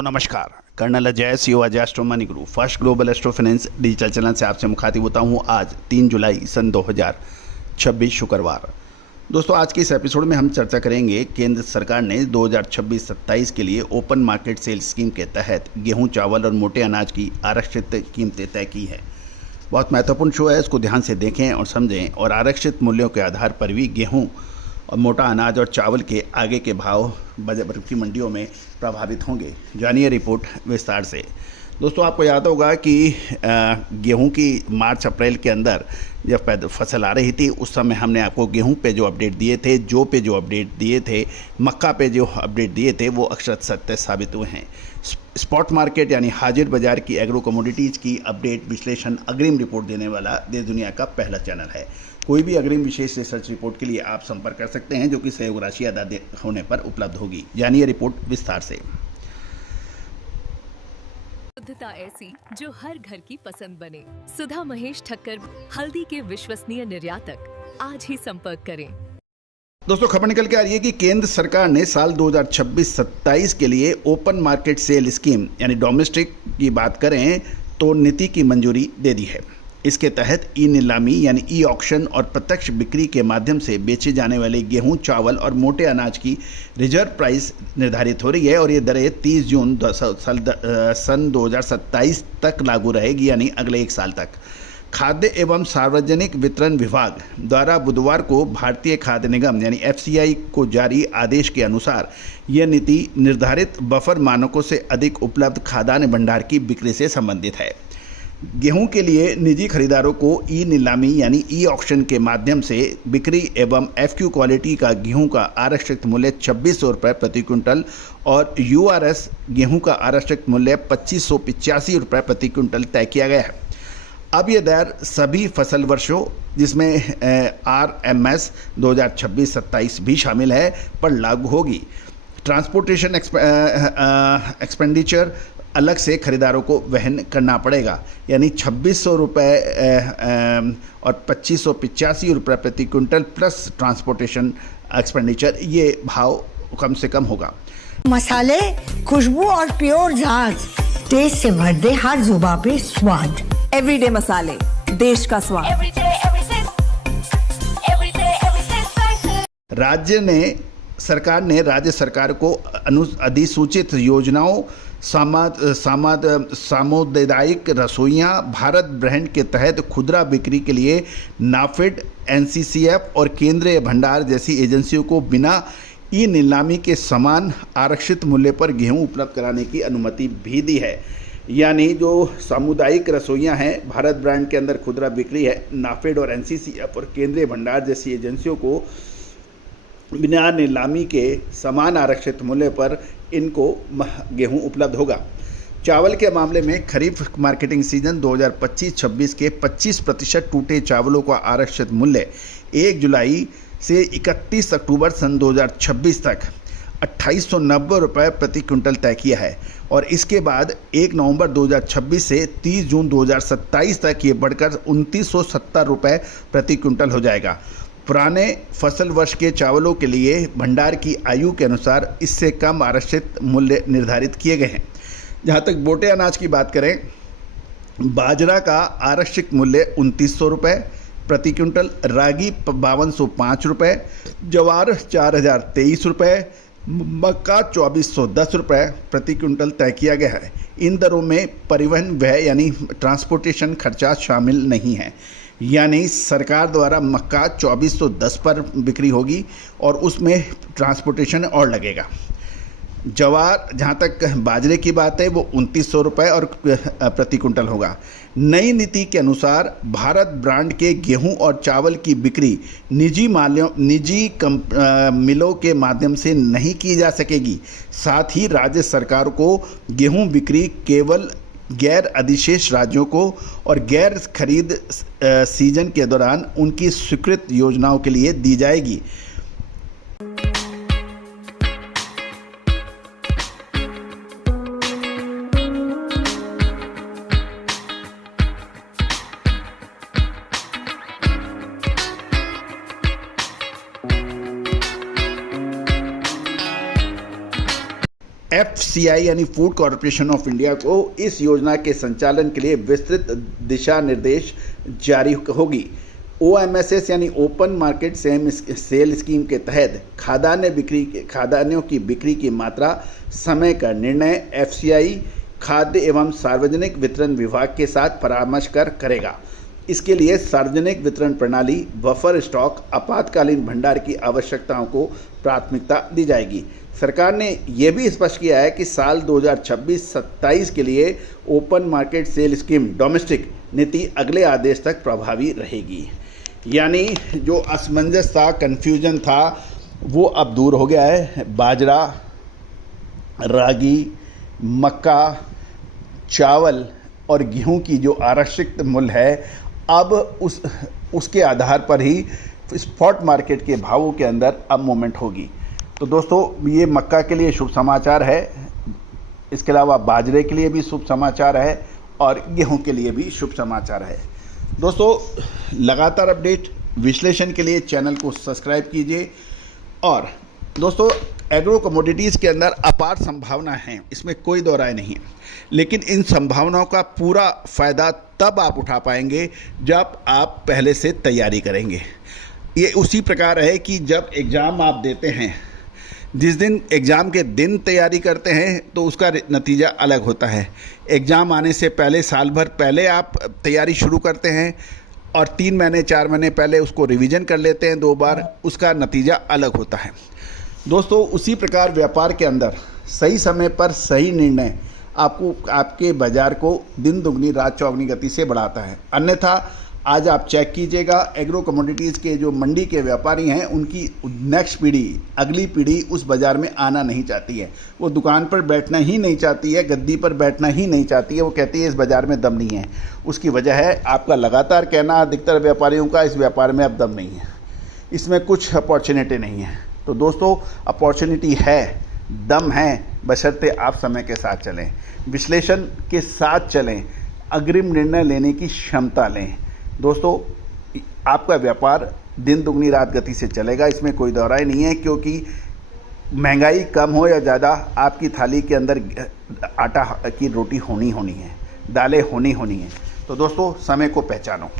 दोस्तों नमस्कार, colonel Ajay CO Ajay astro money guru first global astro finance digital channel से आपसे मुखातिब होता हूँ। आज 3 जुलाई सन 2026 शुक्रवार। दोस्तों आज के इस एपिसोड में हम चर्चा करेंगे केंद्र सरकार ने 2026-27 के लिए ओपन मार्केट सेल स्कीम के तहत गेहूं, चावल और मोटे अनाज की आरक्षित कीमतें तय की है। बहुत महत्वपूर्ण शो है, इसको ध्यान से देखें और समझें और आरक्षित मूल्यों के आधार पर भी गेहूँ और मोटा अनाज और चावल के आगे के भाव बाजार की मंडियों में प्रभावित होंगे। जानिए रिपोर्ट विस्तार से। दोस्तों आपको याद होगा कि गेहूं की मार्च अप्रैल के अंदर जब फसल आ रही थी उस समय हमने आपको गेहूं पे जो अपडेट दिए थे, जौ पे जो अपडेट दिए थे, मक्का पे जो अपडेट दिए थे वो अक्षर सत्य साबित हुए हैं। स्पॉट मार्केट यानी हाजिर बाजार की एग्रो कमोडिटीज़ की अपडेट विश्लेषण अग्रिम रिपोर्ट देने वाला देश दुनिया का पहला चैनल है। कोई भी अग्रिम विशेष रिसर्च रिपोर्ट के लिए आप संपर्क कर सकते हैं, जो कि सहयोग राशि अदा होने पर उपलब्ध होगी। जानिए रिपोर्ट विस्तार से। शुद्धता ऐसी जो हर घर की पसंद बने। सुधा महेश ठक्कर, हल्दी के विश्वसनीय निर्यातक। आज ही संपर्क करें। दोस्तों खबर निकल के आ रही है कि केंद्र सरकार ने साल 2026-27 के लिए ओपन मार्केट सेल स्कीम यानी डोमेस्टिक की बात करें तो नीति की मंजूरी दे दी है। इसके तहत ई नीलामी यानी ई ऑक्शन और प्रत्यक्ष बिक्री के माध्यम से बेचे जाने वाले गेहूं, चावल और मोटे अनाज की रिजर्व प्राइस निर्धारित हो रही है और ये दरें 30 जून सन 2027 तक लागू रहेगी, यानी अगले 1 साल तक। खाद्य एवं सार्वजनिक वितरण विभाग द्वारा बुधवार को भारतीय खाद्य निगम यानी FCI को जारी आदेश के अनुसार यह नीति निर्धारित बफर मानकों से अधिक उपलब्ध खाद्यान्न भंडार की बिक्री से संबंधित है। गेहूं के लिए निजी खरीदारों को ई नीलामी यानी ई ऑक्शन के माध्यम से बिक्री एवं FQ क्वालिटी का गेहूं का आरक्षित मूल्य 2600 रुपये प्रति क्विंटल और URS गेहूं का आरक्षित मूल्य 2585 रुपये प्रति क्विंटल तय किया गया है। अब ये दर सभी फसल वर्षों जिसमें RMS 2026-27 भी शामिल है पर लागू होगी। ट्रांसपोर्टेशन एक्सपेंडिचर अलग से खरीदारों को वहन करना पड़ेगा, यानी 2600 रुपये और 2585 रुपये प्रति क्विंटल प्लस ट्रांसपोर्टेशन एक्सपेंडिचर, ये भाव कम से कम होगा। मसाले, खुशबू और प्योर झांझ, टेस्ट से भर दे हर जुबां पे स्वाद। एवरीडे मसाले, देश का स्वाद। सरकार ने राज्य सरकार को अधिसूचित योजनाओं, सामुदायिक रसोइयां भारत ब्रांड के तहत खुदरा बिक्री के लिए नाफेड, NCCF और केंद्रीय भंडार जैसी एजेंसियों को बिना ई नीलामी के समान आरक्षित मूल्य पर गेहूं उपलब्ध कराने की अनुमति भी दी है। यानी जो सामुदायिक रसोइयां हैं, भारत ब्रांड के अंदर खुदरा बिक्री है, नाफेड और NCCF और केंद्रीय भंडार जैसी एजेंसियों को बिना नीलामी के समान आरक्षित मूल्य पर इनको गेहूं उपलब्ध होगा। चावल के मामले में खरीफ मार्केटिंग सीजन 2025-26 के 25% टूटे चावलों का आरक्षित मूल्य 1 जुलाई से 31 अक्टूबर सन 2026 तक 2890 रुपये प्रति क्विंटल तय किया है और इसके बाद 1 नवंबर 2026 से 30 जून 2027 तक ये बढ़कर 2970 रुपये प्रति क्विंटल हो जाएगा। पुराने फसल वर्ष के चावलों के लिए भंडार की आयु के अनुसार इससे कम आरक्षित मूल्य निर्धारित किए गए हैं। जहाँ तक मोटे अनाज की बात करें, बाजरा का आरक्षित मूल्य 2900 रुपये प्रति क्विंटल, रागी 5205 रुपये, ज्वार 4023 रुपये, मक्का 2410 रुपये प्रति क्विंटल तय किया गया है। इन दरों में परिवहन व्यय यानी ट्रांसपोर्टेशन खर्चा शामिल नहीं है, यानी सरकार द्वारा मक्का 2410 पर बिक्री होगी और उसमें ट्रांसपोर्टेशन और लगेगा। जवार, जहाँ तक बाजरे की बात है, वो 2900 रुपये और प्रति क्विंटल होगा। नई नीति के अनुसार भारत ब्रांड के गेहूं और चावल की बिक्री निजी मिलों के माध्यम से नहीं की जा सकेगी। साथ ही राज्य सरकार को गेहूं बिक्री केवल गैर अधिशेष राज्यों को और गैर खरीद सीजन के दौरान उनकी स्वीकृत योजनाओं के लिए दी जाएगी। FCI यानी फूड कॉरपोरेशन ऑफ इंडिया को इस योजना के संचालन के लिए विस्तृत दिशा निर्देश जारी होगी। OMSS यानी ओपन मार्केट सेल स्कीम के तहत खाद्यान्नों की बिक्री की मात्रा समय का निर्णय FCI खाद्य एवं सार्वजनिक वितरण विभाग के साथ परामर्श करेगा। इसके लिए सार्वजनिक वितरण प्रणाली, बफर स्टॉक, आपातकालीन भंडार की आवश्यकताओं को प्राथमिकता दी जाएगी। सरकार ने यह भी स्पष्ट किया है कि साल 2026-27 के लिए open market sale scheme domestic नीति अगले आदेश तक प्रभावी रहेगी। यानी जो असमंजस था, कन्फ्यूजन था, वो अब दूर हो गया है। बाजरा, रागी, मक्का, चावल और गेहूं की जो आरक्षित मूल्य है, अब उसके आधार पर ही स्पॉट मार्केट के भावों के अंदर अब मूवमेंट होगी। तो दोस्तों, ये मक्का के लिए शुभ समाचार है। इसके अलावा बाजरे के लिए भी शुभ समाचार है और गेहूं के लिए भी शुभ समाचार है। दोस्तों, लगातार अपडेट विश्लेषण के लिए चैनल को सब्सक्राइब कीजिए। और दोस्तों, एग्रो कमोडिटीज़ के अंदर अपार संभावना है, इसमें कोई दो राय नहीं है, लेकिन इन संभावनाओं का पूरा फ़ायदा तब आप उठा पाएंगे जब आप पहले से तैयारी करेंगे। ये उसी प्रकार है कि जब एग्ज़ाम आप देते हैं, जिस दिन एग्ज़ाम के दिन तैयारी करते हैं तो उसका नतीजा अलग होता है। एग्ज़ाम आने से पहले, साल भर पहले आप तैयारी शुरू करते हैं और 3 महीने 4 महीने पहले उसको रिवीजन कर लेते हैं 2 बार, उसका नतीजा अलग होता है। दोस्तों, उसी प्रकार व्यापार के अंदर सही समय पर सही निर्णय आपको आपके बाज़ार को दिन दुगनी रात चौगनी गति से बढ़ाता है। अन्यथा आज आप चेक कीजिएगा, एग्रो कमोडिटीज़ के जो मंडी के व्यापारी हैं, उनकी नेक्स्ट पीढ़ी, अगली पीढ़ी उस बाज़ार में आना नहीं चाहती है। वो दुकान पर बैठना ही नहीं चाहती है, गद्दी पर बैठना ही नहीं चाहती है। वो कहती है इस बाज़ार में दम नहीं है। उसकी वजह है आपका लगातार कहना अधिकतर व्यापारियों का, इस व्यापार में अब दम नहीं है, इसमें कुछ अपॉर्चुनिटी नहीं है। तो दोस्तों, अपॉर्चुनिटी है, दम है, बशर्ते आप समय के साथ चलें, विश्लेषण के साथ चलें, अग्रिम निर्णय लेने की क्षमता लें। दोस्तों, आपका व्यापार दिन दुगनी रात गति से चलेगा, इसमें कोई दो राय नहीं है, क्योंकि महंगाई कम हो या ज़्यादा, आपकी थाली के अंदर आटा की रोटी होनी है, दालें होनी है। तो दोस्तों, समय को पहचानो।